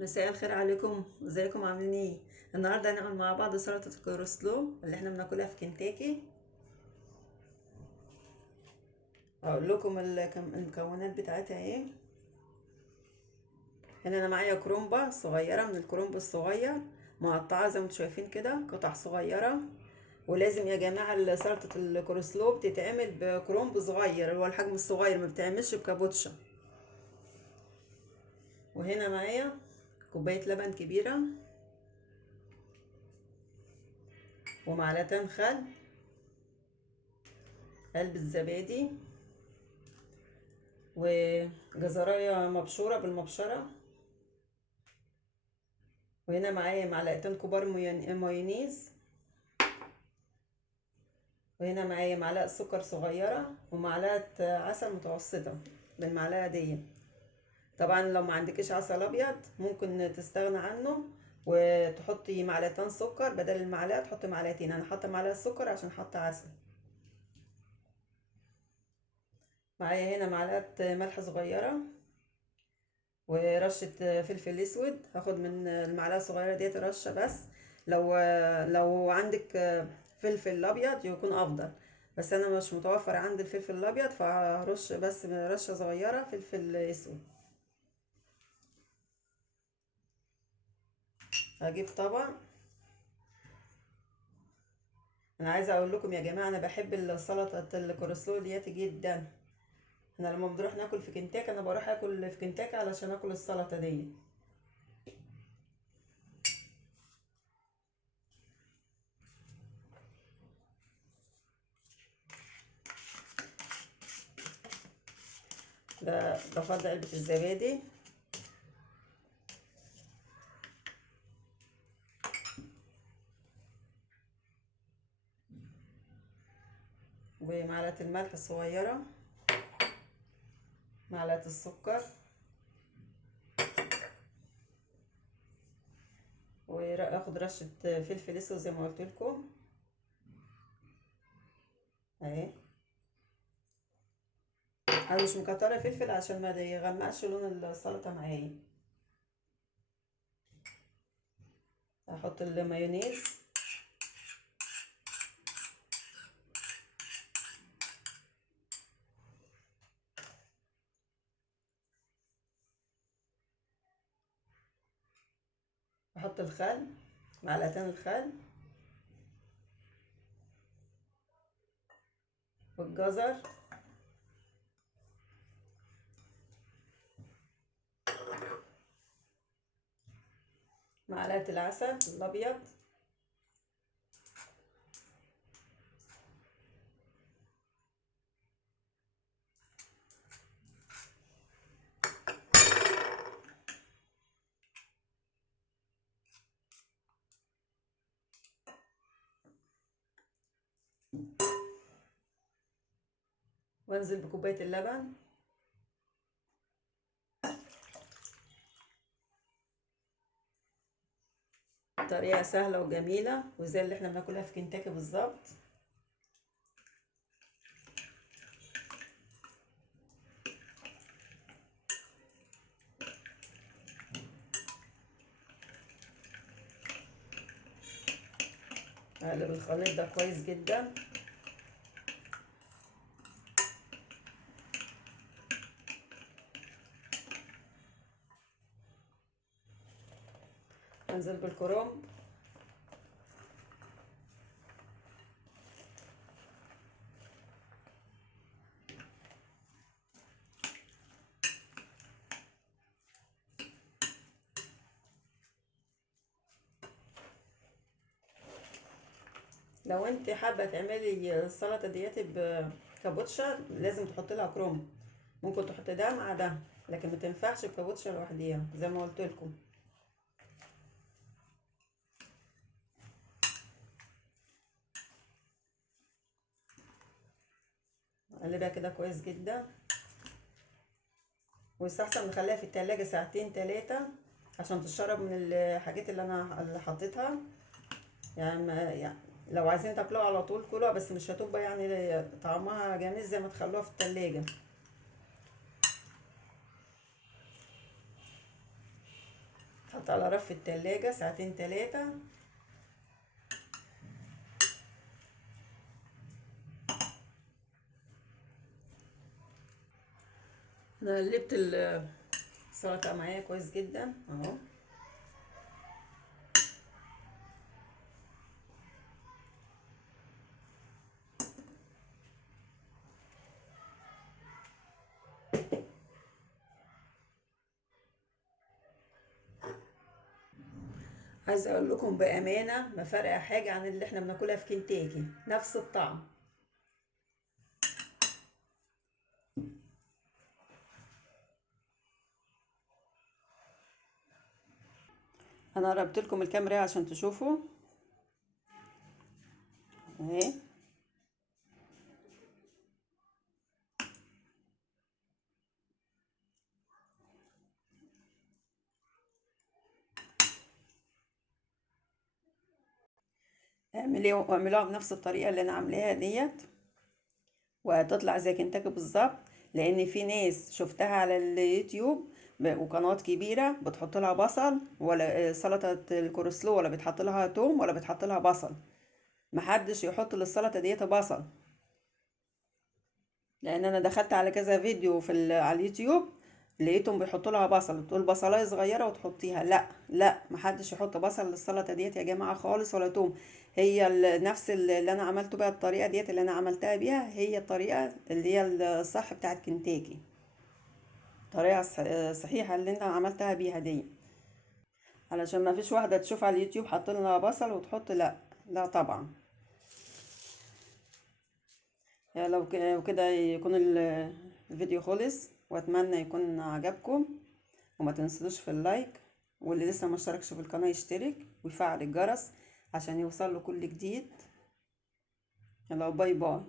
مساء الخير عليكم، ازيكم عاملين ايه؟ النهارده هنعمل مع بعض سلطه الكولسلو اللي احنا بناكلها في كنتاكي. اقول لكم المكونات بتاعتها ايه. هنا انا معايا كرومبه صغيره من الكرومب الصغير، مقطعه زي ما انتم شايفين كده قطع صغيره. ولازم يا جماعه سلطه الكولسلو بتتعمل بكرومب صغير، اللي هو الحجم الصغير، ما بتعملش بكابوتشا. وهنا معايا كوبايه لبن كبيره، ومعلقتين خل، علبه زبادي، وجزرايه مبشوره بالمبشره. وهنا معايا معلقتين كبار مايونيز. وهنا معايا معلقه سكر صغيره ومعلقه عسل متوسطه بالمعلقه دي. طبعا لو ما عندكش عسل ابيض ممكن تستغنى عنه وتحطي معلقتين سكر بدل المعلقه، تحطي معلقتين. انا حاطه معلقه سكر عشان حاطه عسل. معايا هنا معلقه ملح صغيره ورشه فلفل اسود. هاخد من المعلقه الصغيره ديت رشه بس. لو عندك فلفل ابيض يكون افضل، بس انا مش متوفر عندي الفلفل الابيض، فهرش بس رشه صغيره فلفل اسود. هجيب طبق. انا عايزه اقول لكم يا جماعه، انا بحب السلطه الكولسلو ديت جدا. احنا لما بنروح ناكل في كنتاكي، انا بروح اكل في كنتاكي علشان اكل السلطه دي. بفضل علبه الزبادي، ومعلقه الملح الصغيره، معلقه السكر، واخد رشه فلفل اسود زي ما قلت لكم اهي. انا مش مكتره فلفل عشان ما يغمقش لون السلطه معايا. هحط المايونيز، احط الخل، معلقتين الخل، والجزر، معلقه العسل الابيض، وانزل بكوبايه اللبن. طريقه سهله وجميله وزي اللي احنا بناكلها في كنتاكي بالظبط. اقلب الخليط ده كويس جدا. انزل بالكرنب، لو انت حابه تعملي السلطه ديت بكابوتشا لازم تحطي لها كرنب. ممكن تحطي ده مع ده، لكن ما تنفعش بكابوتشا لوحديها زي ما قلت لكم. قلبها كده كويس جدا. ويستحسن نخليها في التلاجة ساعتين تلاتة عشان تشرب من الحاجات اللي حطيتها. يعني لو عايزين تاكلوها على طول كلوها، بس مش هتبقى يعني طعمها جميل زي ما تخلوها في التلاجة. تحط على رف التلاجة ساعتين 3. انا قلبت السلطة معايا كويس جدا اهو. عايزه اقول لكم بامانه ما فارقه حاجه عن اللي احنا بناكلها في كنتاكي، نفس الطعم. انا قربت لكم الكاميرا عشان تشوفوا اهي. اعملوها بنفس الطريقه اللي انا عاملاها ديت، وهتطلع زي كنتاكي بالظبط. لان في ناس شفتها على اليوتيوب وقنوات كبيره بتحط لها بصل ولا سلطه الكورسلو، ولا بتحط لها توم ولا بتحط لها بصل. محدش يحط للسلطه ديت بصل، لان انا دخلت على كذا فيديو على اليوتيوب لقيتهم بيحطوا لها بصل، تقول بصلايه صغيره وتحطيها. لا لا، محدش يحط بصل للسلطه ديت يا جماعه خالص، ولا توم. هي نفس اللي انا عملته بقى، الطريقه ديت اللي انا عملتها بيها هي الطريقه اللي هي الصح بتاعت كنتاكي، الطريقه صحيحه اللي انا عملتها بيها دي. علشان ما فيش واحده تشوف على اليوتيوب حاط لها بصل وتحط، لا لا طبعا. يعني لو وكده يكون الفيديو خلص، واتمنى يكون عجبكم. وما تنسوش في اللايك، واللي لسه ما اشتركش في القناة يشترك ويفعل الجرس عشان يوصل له كل جديد. يلا باي باي.